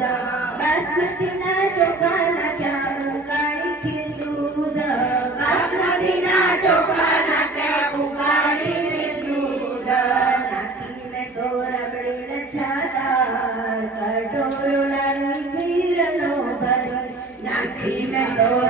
ખીલુદ બાસમતીના ચોખાના ક્યાં ઉગાડી ખીલુદ બાસમતીના ચોખાના ક્યાં ઉગાડી ખીલુદ નાખીને તો રબડીને છાતા કટોરો લાની ખીરનો ભરી નાખીને તો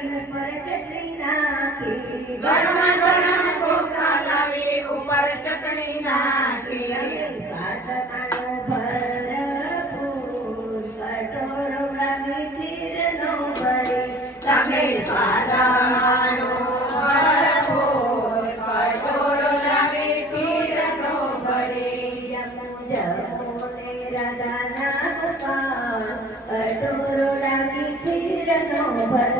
ઉપર ચટણી નાખી ગરમ ગરમ ચોખા લાવી ઉપર ચટણી નાખી સાત તાણો ભરપૂર કટોરડા મીઠીર નો ભરે તમે સ્વાદાનો ભરપૂર કટોરડા મીઠીર નો ભરે જમો જમો ને રાધા ના ગોપાલ કટોરડા મીઠીર નો ભરે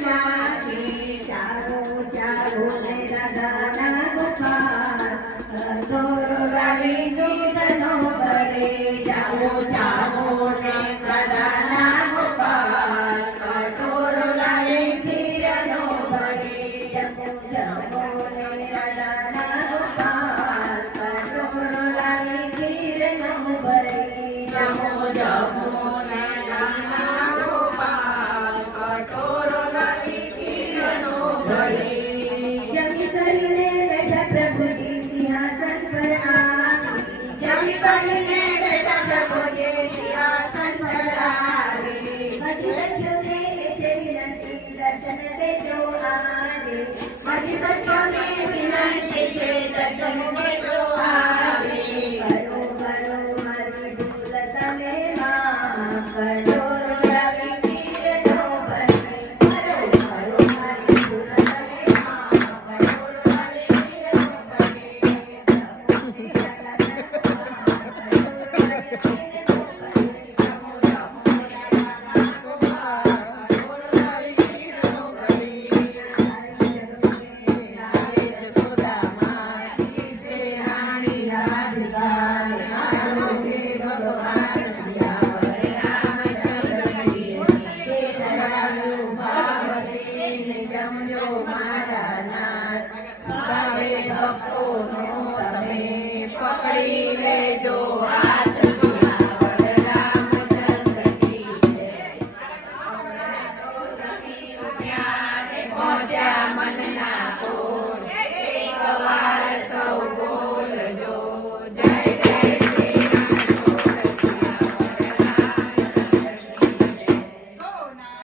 burning.